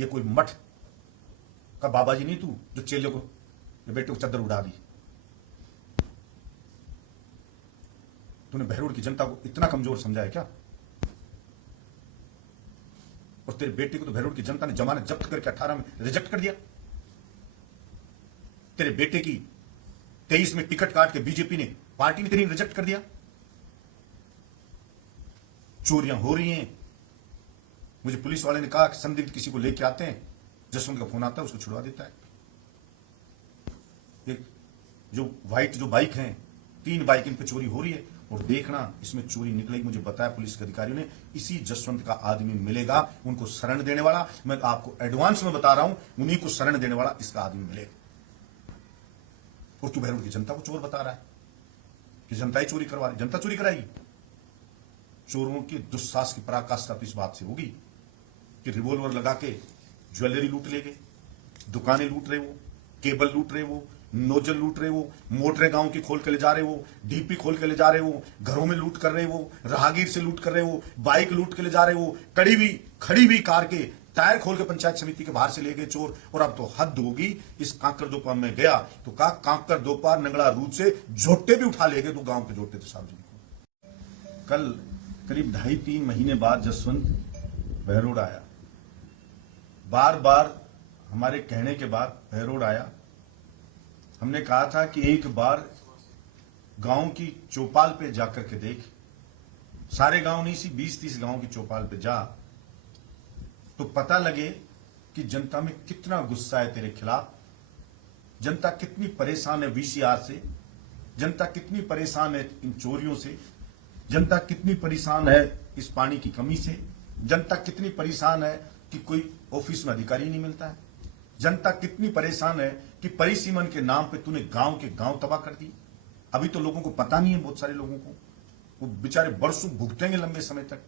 ये कोई मठ का बाबा जी नहीं तू जो चेले को बेटे को चद्दर उड़ा दी। तूने बहरोड की जनता को इतना कमजोर समझा है क्या? और तेरे बेटे को तो बहरोड की जनता ने जमानत जब्त करके 18 में रिजेक्ट कर दिया। तेरे बेटे की 23 में टिकट काट के बीजेपी ने पार्टी ने तेरी रिजेक्ट कर दिया। चोरियां हो रही हैं। मुझे पुलिस वाले ने कहा कि संदिग्ध किसी को लेके आते हैं, जसवंत का फोन आता है, उसको छुड़वा देता है। एक जो व्हाइट जो बाइक है, 3 बाइक इन पे चोरी हो रही है। और देखना इसमें चोरी निकलेगी, मुझे बताया पुलिस के अधिकारियों ने, इसी जसवंत का आदमी मिलेगा उनको शरण देने वाला। मैं आपको एडवांस में बता रहा हूं, उन्हीं को शरण देने वाला इसका आदमी मिलेगा। और तू बहरोड की जनता को चोर बता रहा है कि जनता ही चोरी करवा रही। जनता चोरी कराएगी? चोरों की दुस्साहस की पराकाष्ठा तो इस बात से होगी कि रिवॉल्वर लगा के ज्वेलरी लूट ले गए, दुकानें लूट रहे वो, केबल लूट रहे वो, नोजल लूट रहे वो, मोटरें गांव की खोल के ले जा रहे वो, डीपी खोल के ले जा रहे वो, घरों में लूट कर रहे वो, राहगीर से लूट कर रहे वो, बाइक लूट के ले जा रहे वो, खड़ी हुई कार के टायर खोल के पंचायत समिति के बाहर से ले गए चोर। और अब तो हद होगी। इस कांकर दोपहर में गया तो कहा कांकर दोपहर नंगड़ा रूट से झोटे भी उठा ले गए, तो गांव के झोटे थे सार्वजनिक। कल करीब 2.5-3 महीने बाद जसवंत बहरोड आया। बार बार हमारे कहने के बाद बहरोड आया। हमने कहा था कि एक बार गांव की चौपाल पे जाकर के देख, सारे गांव नहीं सी 20-30 गांव की चौपाल पे जा, तो पता लगे कि जनता में कितना गुस्सा है तेरे खिलाफ, जनता कितनी परेशान है वीसीआर से, जनता कितनी परेशान है इन चोरियों से, जनता कितनी परेशान है इस पानी की कमी से, जनता कितनी परेशान है कि कोई ऑफिस में अधिकारी नहीं मिलता है, जनता कितनी परेशान है कि परिसीमन के नाम पे तूने गांव के गांव तबाह कर दी। अभी तो लोगों को पता नहीं है, बहुत सारे लोगों को, वो बेचारे बरसों भुगतेंगे लंबे समय तक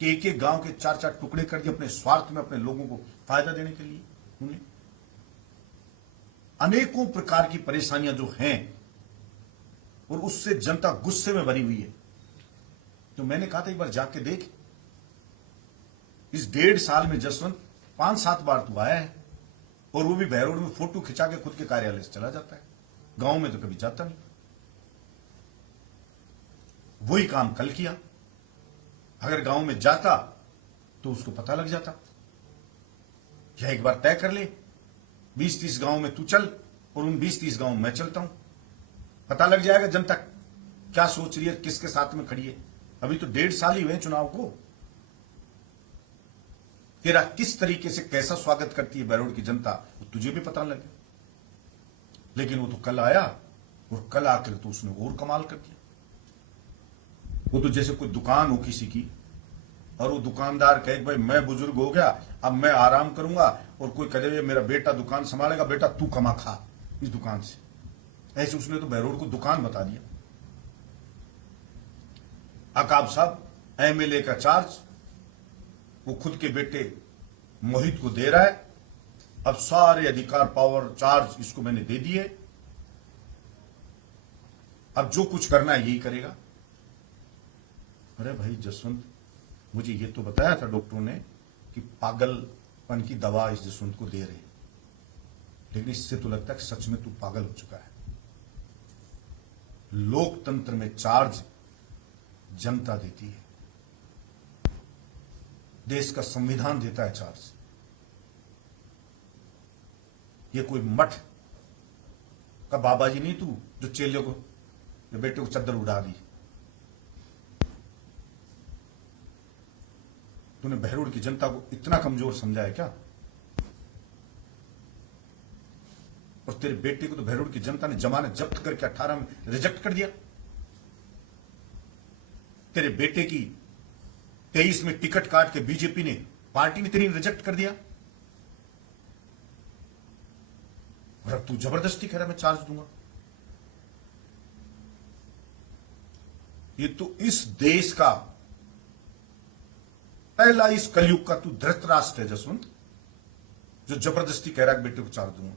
कि एक एक गांव के 4-4 टुकड़े कर दिए अपने स्वार्थ में, अपने लोगों को फायदा देने के लिए। उन्हें अनेकों प्रकार की परेशानियां जो हैं और उससे जनता गुस्से में भरी हुई है। तो मैंने कहा था एक बार जाके देख, इस 1.5 साल में जसवंत 5-7 बार तू आया है, और वो भी बहरोड में फोटो खिंचा के खुद के कार्यालय से चला जाता है, गांव में तो कभी जाता नहीं। वही काम कल किया। अगर गांव में जाता तो उसको पता लग जाता। यह एक बार तय कर ले, 20-30 गांव में तू चल और उन 20-30 गांव में मैं चलता हूं, पता लग जाएगा जनता क्या सोच रही है, किसके साथ में खड़ी है। अभी तो 1.5 साल ही हुए चुनाव को। तेरा किस तरीके से कैसा स्वागत करती है बहरोड की जनता, वो तुझे भी पता लगे। लेकिन वो तो कल आया और कल आकर तो उसने और कमाल कर दिया। वो तो जैसे कोई दुकान हो किसी की और वो दुकानदार कहे भाई मैं बुजुर्ग हो गया, अब मैं आराम करूंगा, और कोई कहे मेरा बेटा दुकान संभालेगा, बेटा तू कमा खा इस दुकान से। ऐसे उसने तो बहरोड को दुकान बता दिया। अकाब साहब एमएलए का चार्ज वो खुद के बेटे मोहित को दे रहा है। अब सारे अधिकार पावर चार्ज इसको मैंने दे दिए, अब जो कुछ करना है यही करेगा। अरे भाई जसवंत, मुझे ये तो बताया था डॉक्टरों ने कि पागलपन की दवा इस जसवंत को दे रहे, लेकिन इससे तो लगता है कि सच में तू पागल हो चुका है। लोकतंत्र में चार्ज जनता देती है, देश का संविधान देता है चार्ज। ये कोई मठ का बाबा जी नहीं तू जो चेले को बेटे को चद्दर उड़ा दी। तूने बहरोड की जनता को इतना कमजोर समझा है क्या? और तेरे बेटे को तो बहरोड की जनता ने जमानत जब्त करके 18 में रिजेक्ट कर दिया। तेरे बेटे की 23 में टिकट काट के बीजेपी ने, पार्टी ने तेरी रिजेक्ट कर दिया। और अब तू जबरदस्ती कह रहा मैं चार्ज दूंगा। ये तो इस देश का पहला, इस कलयुग का तू धृतराष्ट्र है जसवंत, जो जबरदस्ती कह रहा है बेटे को चार्ज दूंगा।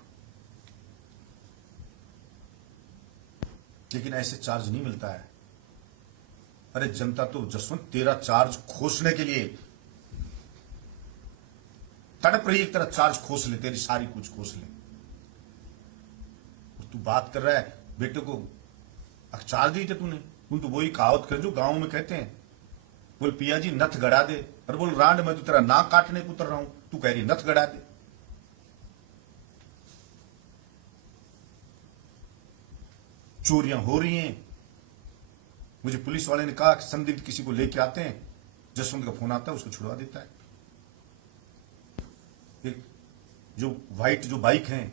लेकिन ऐसे चार्ज नहीं मिलता है। अरे जनता तो जसवंत तेरा चार्ज खोसने के लिए तड़प रही एक तरह चार्ज खोस ले, तेरी सारी कुछ खोस ले। और तू बात कर रहा है बेटे को चार्ज दी थे तूने, तो वही कहावत कर जो गांव में कहते हैं, बोल पिया जी नथ गड़ा दे, और बोल रांड मैं तो तेरा नाक काटने को उतर रहा हूं, तू कह रही नथ गड़ा दे। चोरियां हो रही हैं। मुझे पुलिस वाले ने कहा कि संदिग्ध किसी को लेके आते हैं, जसवंत का फोन आता है, उसको छुड़वा देता है। एक जो व्हाइट जो बाइक है,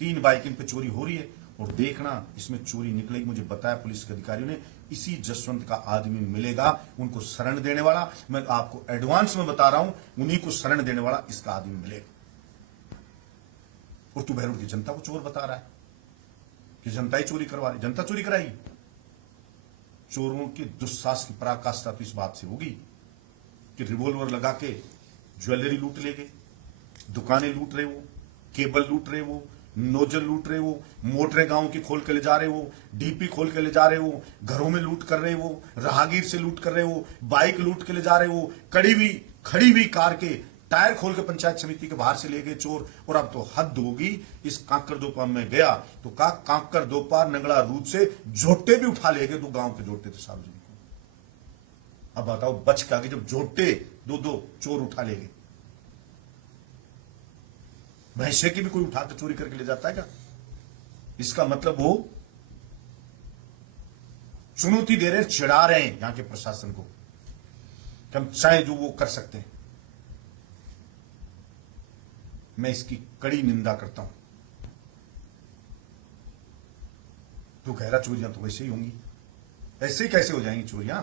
3 बाइक इन पे चोरी हो रही है, और देखना इसमें चोरी निकलेगी। मुझे बताया पुलिस के अधिकारियों ने, इसी जसवंत का आदमी मिलेगा उनको शरण देने वाला। मैं आपको एडवांस में बता रहा हूं, उन्हीं को शरण देने वाला इसका आदमी मिलेगा। और तू बहरोड की जनता को चोर बता रहा है कि जनता ही चोरी करवा रही। जनता चोरी कराएगी? चोरों के दुस्साहस की पराकाष्ठा तो इस बात से होगी कि रिवॉल्वर लगा के ज्वेलरी लूट ले गए, दुकानें लूट रहे वो, केबल लूट रहे वो, नोजल लूट रहे वो, मोटरें गांव की खोल के ले जा रहे वो, डीपी खोल के ले जा रहे वो, घरों में लूट कर रहे वो, राहगीर से लूट कर रहे वो, बाइक लूट के ले जा रहे वो, खड़ी हुई कार के टायर खोल के पंचायत समिति के बाहर से ले गए चोर। और अब तो हद होगी। इस कांकर दोपार में गया तो कहा कांकर दोपार नंगड़ा रूट से झोटे भी उठा ले गए, तो गांव के झोटे थे सार्वजनिक। अब बताओ बच के आगे जब झोटे दो चोर उठा ले गए, भैंसे की भी कोई उठा के चोरी करके ले जाता है क्या? इसका मतलब वो चुनौती दे रहे हैं, चिढ़ा रहे हैं यहां के प्रशासन को कि हम चाहे जो वो कर सकते हैं। मैं इसकी कड़ी निंदा करता हूं। तो कह रहा चोरियां तो वैसे ही होंगी, ऐसे ही कैसे हो जाएंगी चोरियां?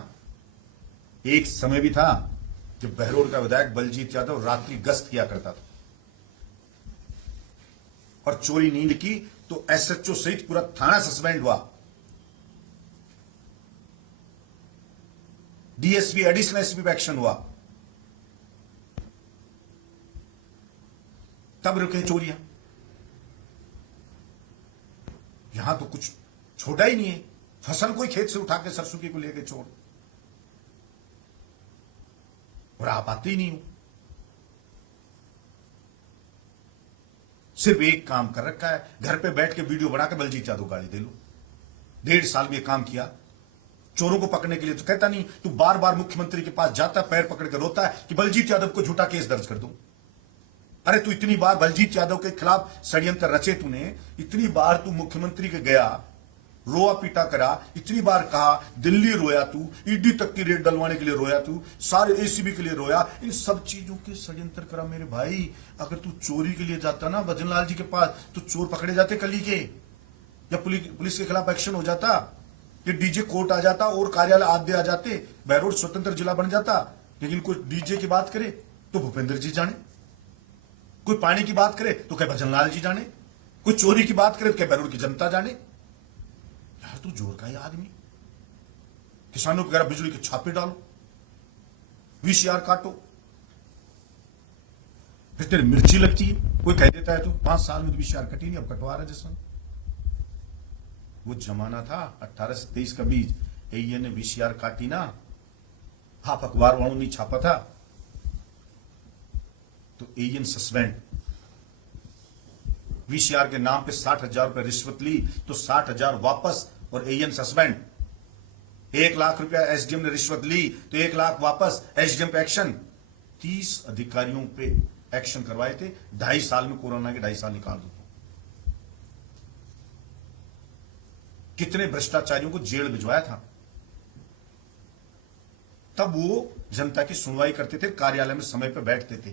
एक समय भी था जब बहरोड का विधायक बलजीत यादव रात्रि गश्त किया करता था और चोरी नींद की तो एसएचओ सहित पूरा थाना सस्पेंड हुआ। डीएसपी एडिशनल एसपी पे एक्शन हुआ, तब रुके चोरियां। यहां तो कुछ छोड़ा ही नहीं है। फसल कोई खेत से उठा के सरसों की को लेके चोर, और आप आते ही नहीं हो। सिर्फ एक काम कर रखा है, घर पे बैठ के वीडियो बना के बलजीत यादव गाली दे लो। 1.5 साल में ये काम किया चोरों को पकड़ने के लिए। तो कहता नहीं, तू बार बार मुख्यमंत्री के पास जाता, पैर पकड़ के रोता है कि बलजीत यादव को झूठा केस दर्ज कर दूं। अरे तू इतनी बार बलजीत यादव के खिलाफ षड्यंत्र रचे, तूने इतनी बार तू मुख्यमंत्री के गया, रोआ पीटा करा, इतनी बार कहा, दिल्ली रोया तू, ईडी तक की रेड डलवाने के लिए रोया तू, सारे एसीबी के लिए रोया, इन सब चीजों के षड्यंत्र करा। मेरे भाई अगर तू चोरी के लिए जाता ना भजनलाल जी के पास, तो चोर पकड़े जाते कली के, या पुलिस के खिलाफ एक्शन हो जाता, ये डीजे कोर्ट आ जाता और कार्यालय आद्य आ जाते, बहरोड स्वतंत्र जिला बन जाता। लेकिन कोई डीजे की बात करे तो भूपेंद्र जी जाने, कोई पानी की बात करे तो कहे भजनलाल जी जाने, कोई चोरी की बात करे तो कहे बहरोड की जनता जाने। यार तू जोर का ही आदमी। किसानों के घर बिजली के छापे डालो, वीसीआर काटो, फिर तेरी मिर्ची लगती है। कोई कह देता है तो 5 साल में वीसीआर कटी नहीं, अब कटवा रहा है जसवंत। वो जमाना था 18 से 23 का बीच, एए ने वीसीआर काटी ना, आप अखबार वालों ने छापा था तो एएन सस्पेंड। वीसीआर के नाम पे 60,000 रुपए रिश्वत ली तो 60,000 वापस और एएन सस्पेंड। 1 लाख रुपया एसडीएम ने रिश्वत ली तो 1 लाख वापस, एसडीएम पे एक्शन। 30 अधिकारियों पे एक्शन करवाए थे। 2.5 साल में कोरोना के 2.5 साल निकाल दो। कितने भ्रष्टाचारियों को जेल भिजवाया था। तब वो जनता की सुनवाई करते थे, कार्यालय में समय पर बैठते थे।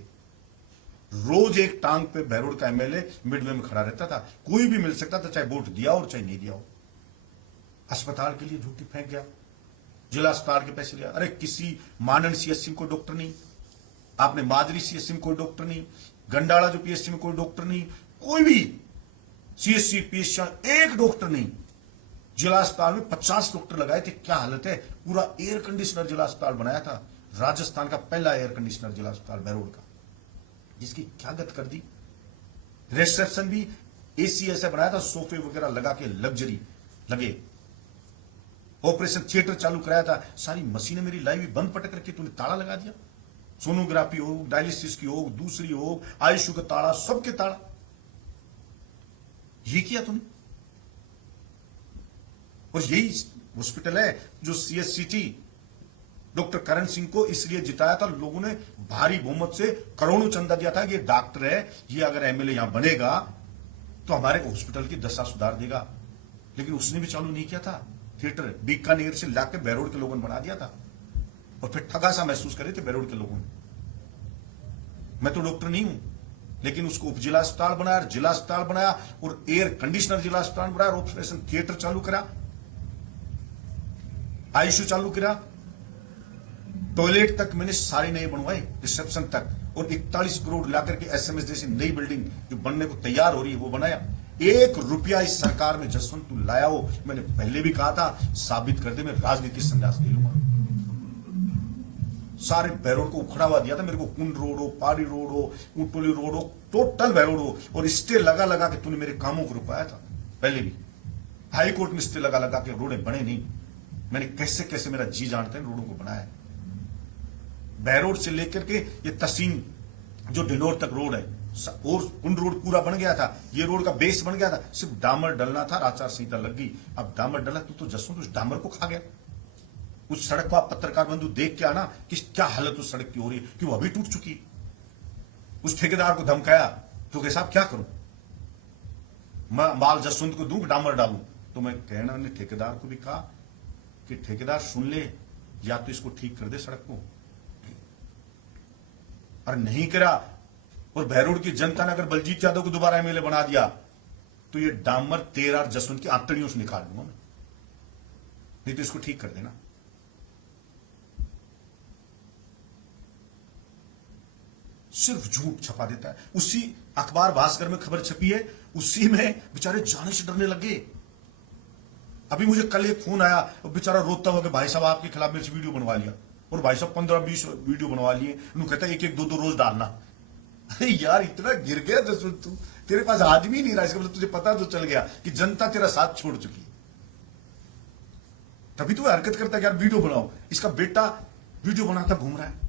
रोज एक टांग पे बहरोड का एमएलए मिडवे में खड़ा रहता था। कोई भी मिल सकता था, चाहे वोट दिया और चाहे नहीं दिया हो। अस्पताल के लिए झूठी फेंक गया, जिला अस्पताल के पैसे लिया। अरे किसी मानन सीएससी में कोई डॉक्टर नहीं, आपने मादरी सीएससी में कोई डॉक्टर नहीं, गंडाला जो पीएससी में कोई डॉक्टर नहीं, कोई भी सीएससी पीएससी एक डॉक्टर नहीं। जिला अस्पताल में 50 डॉक्टर लगाए थे। क्या हालत है। पूरा एयर कंडीशनर जिला अस्पताल बनाया था, राजस्थान का पहला एयर कंडीशनर जिला अस्पताल बहरोड का, जिसकी क्या गत कर दी। रिसेप्शन भी एसी ऐसा बनाया था, सोफे वगैरह लगा के लग्जरी लगे। ऑपरेशन थिएटर चालू कराया था, सारी मशीनें मेरी लाइव बंद पटक रखी, तूने ताला लगा दिया। सोनोग्राफी हो, डायलिसिस की हो, दूसरी हो, आईसीयू का ताला, सबके ताला। ये किया तूने। और यही हॉस्पिटल है जो सीएससीटी डॉक्टर करण सिंह को इसलिए जिताया था, लोगों ने भारी बहुमत से करोड़ों चंदा दिया था कि ये डॉक्टर है, ये अगर एमएलए यहां बनेगा तो हमारे हॉस्पिटल की दशा सुधार देगा। लेकिन उसने भी चालू नहीं किया था। थिएटर बीकानेर से लाके बैरोड के लोगों ने बना दिया था और फिर ठगा सा महसूस करे थे बैरोड के लोगों ने। मैं तो डॉक्टर नहीं हूं, लेकिन उसको उप जिला अस्पताल बनाया, जिला अस्पताल बनाया और एयर कंडीशनर जिला अस्पताल बनाया, ऑपरेशन थिएटर चालू करा, आईसीयू चालू करा, टॉयलेट तक मैंने सारे नए बनवाए, रिसेप्शन तक, और 41 करोड़ लाकर के एसएमएस जैसी नई बिल्डिंग जो बनने को तैयार हो रही है वो बनाया। 1 रुपया इस सरकार में जसवंत तू लाया हो, मैंने पहले भी कहा था, साबित कर दे, मैं राजनीति संन्यास ले लूंगा। सारे बैरोड को उखड़ा हुआ दिया था मेरे को, कुंड रोड हो, पारी रोड हो, ऊटोली रोड हो, टोटल बैरोड हो, और स्टे लगा लगा के तूने मेरे कामों को रुकाया था। पहले भी हाईकोर्ट में स्टे लगा लगा के रोडे बने नहीं, मैंने कैसे कैसे मेरा जी जानते हैं रोडों को बनाया। बैरोड से लेकर के ये तहसीन जो डिलोर तक रोड है, और कुंड रोड पूरा बन गया था, ये रोड का बेस बन गया था, सिर्फ डामर डलना था, आचार संहिता लग गई। अब डामर डला तो जसवंत उस डामर को खा गया। उस सड़क को आप पत्रकार बंधु देख के आना कि क्या हालत उस सड़क की हो रही है, कि वो अभी टूट चुकी है। उस ठेकेदार को धमकाया तो कहे साहब क्या करूं, मैं माल जसवंत को दूं, डामर डालूं। तो मैं कहना ने ठेकेदार को भी कहा कि ठेकेदार सुन ले, या तो इसको ठीक कर दे सड़क को, और नहीं करा और बैरोड की जनता ने अगर बलजीत यादव को दोबारा एमएलए बना दिया तो ये डामर तेरा और जसवंत की आंतड़ियों से निकाल दूंगा मैं, नहीं तो इसको ठीक कर देना। सिर्फ झूठ छपा देता है। उसी अखबार भास्कर में खबर छपी है, उसी में बेचारे जाने से डरने लगे। अभी मुझे कल एक फोन आया, बेचारा रोता हुआ कि भाई साहब आपके खिलाफ मेरे से वीडियो बनवा लिया, और भाई साहब 15-20 वीडियो बनवा लिए, कहता है 1-1, 2-2 रोज डालना। अरे यार इतना गिर गया जसवंत तू, तेरे पास आदमी नहीं रहा, इसका मतलब तुझे पता तो चल गया कि जनता तेरा साथ छोड़ चुकी है। तभी तो हरकत करता है यार वीडियो बनाओ। इसका बेटा वीडियो बनाता घूम रहा है।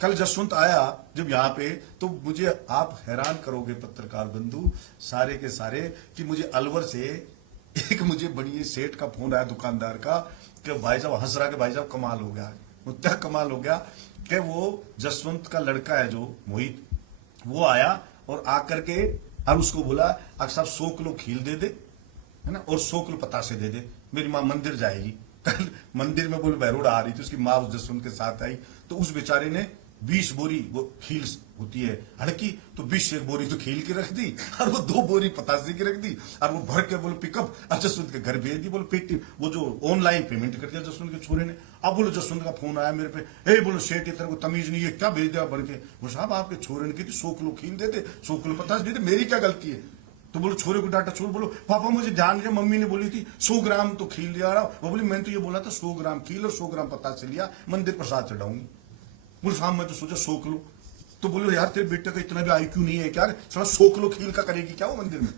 कल जसवंत आया जब यहां पे, तो मुझे आप हैरान करोगे पत्रकार बंधु सारे के सारे, कि मुझे अलवर से एक मुझे बड़ी सेठ का फोन आया दुकानदार का, कि भाई साहब हंस रहा, कि भाई साहब कमाल हो गया। क्या कमाल हो गया कि वो जसवंत का लड़का है जो मोहित, वो आया और आकर के और उसको बोला अगर साहब 100 किलो खील दे दे, है ना, और 100 किलो पतासे दे दे, मेरी माँ मंदिर जाएगी। कल मंदिर में बोल बैरोड आ रही थी, उसकी माँ उस जसवंत के साथ आई, तो उस बेचारे ने 20 बोरी वो खील होती है हड़की, तो 20 एक बोरी तो खील की रख दी, और वो 2 बोरी पतासे की रख दी, और वो भर के बोलो पिकअप और जसवंत के घर भेज दी। बोलो पेटी वो जो ऑनलाइन पेमेंट कर दिया जसवंत के छोरे ने। अब बोलो जसवंत का फोन आया मेरे पे, बोलो सेठ तेरे को तमीज नहीं है क्या, भेज दिया भर के। वो साहब आपके छोरे ने की थी 100 किलो खील दे दे, 100 किलो पतासे दे दे, मेरी क्या गलती है। तो बोलो छोरे को डांटा, छोड़ बोलो पापा मुझे ध्यान दिया, मम्मी ने बोली थी 100 ग्राम तो खील लिया रहा। वो बोली मैंने तो ये बोला था 100 ग्राम खील और 100 ग्राम पतासे लिया, मंदिर प्रसाद चढ़ाऊंगी। बोलो साहब मैं तो सोचा 100 किलो। तो बोलो यार तेरे बेटे का इतना भी आईक्यू नहीं है क्या, साला 100 किलो खील का करेगी क्या वो मंदिर में।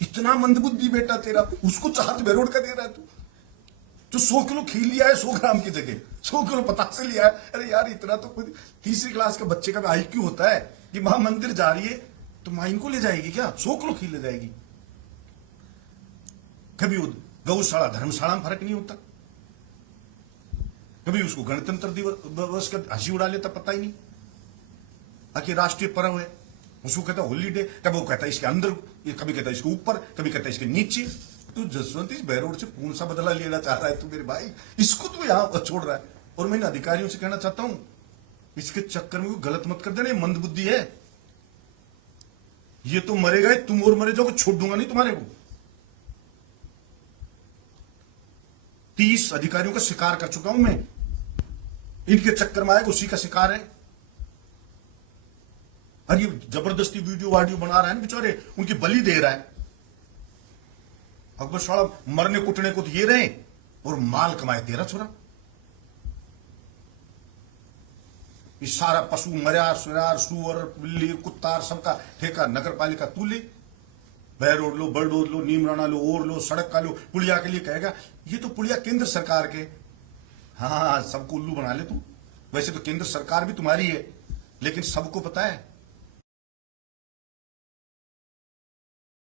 इतना मंदबुद्धि बेटा तेरा, उसको चार्ज बैरोड का दे रहा है तू, जो 100 किलो खील लिया है 100 ग्राम की जगह 100 किलो पतासे लिया है। अरे यार इतना तो कोई तीसरी क्लास के बच्चे का भी आईक्यू होता है कि मां मंदिर जा रही है तो मां इनको ले जाएगी क्या, 100 किलो खील ले जाएगी। कभी गौशाला धर्मशाला में फर्क नहीं होता, कभी उसको गणतंत्र दिवस का हंसी उड़ा लेता पता ही नहीं, आखिर राष्ट्रीय पर्व है, उसको कहता हॉलीडे, कभी वो कहता है इसके अंदर, कभी कहता है इसके ऊपर, कभी कहता है इसके नीचे। तो जसवंत इस बैरोड से पूर्ण सा बदला लेना चाह रहा है तू मेरे भाई, इसको तो यहां छोड़ रहा है। और मैं अधिकारियों से कहना चाहता हूं इसके चक्कर में गलत मत कर देना, ये मंदबुद्धि है, ये तो मरेगा, तुम और मरे जाओगे, छोड़ दूंगा नहीं तुम्हारे को। 30 अधिकारियों का शिकार कर चुका हूं मैं, इनके चक्कर में आएगा उसी का शिकार है। और ये जबरदस्ती वीडियो वाडियो बना रहा है ना बेचारे, उनकी बलि दे रहा है। अकबर साहब मरने कुटने को तो ये रहे और माल कमाए तेरा छोरा। ये सारा पशु मर्या सुरार सुअर बिल्ली कुत्ता सबका ठेका नगर पालिका तू ले, बैरोड लो, बलडोज लो, नीमराना लो, और लो, सड़क का लो, पुलिया के लिए कहेगा। ये तो पुलिया केंद्र सरकार के, हाँ सबको उल्लू बना ले तू। वैसे तो केंद्र सरकार भी तुम्हारी है, लेकिन सबको पता है